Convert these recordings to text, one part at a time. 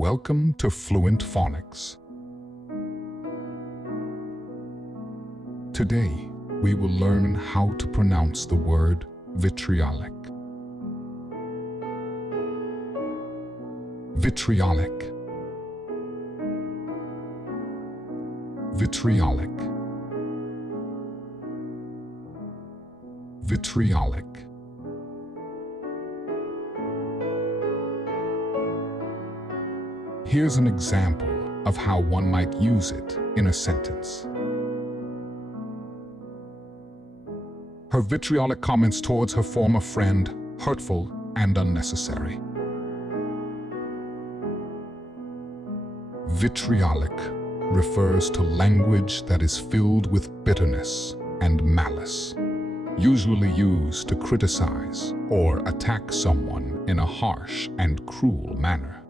Welcome to Fluent Phonics. Today, we will learn how to pronounce the word vitriolic. Vitriolic. Vitriolic. Vitriolic. Here's an example of how one might use it in a sentence. Her vitriolic comments towards her former friend, hurtful and unnecessary. Vitriolic refers to language that is filled with bitterness and malice, usually used to criticize or attack someone in a harsh and cruel manner.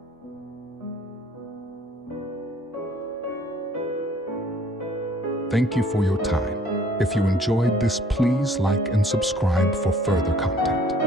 Thank you for your time. If you enjoyed this, please like and subscribe for further content.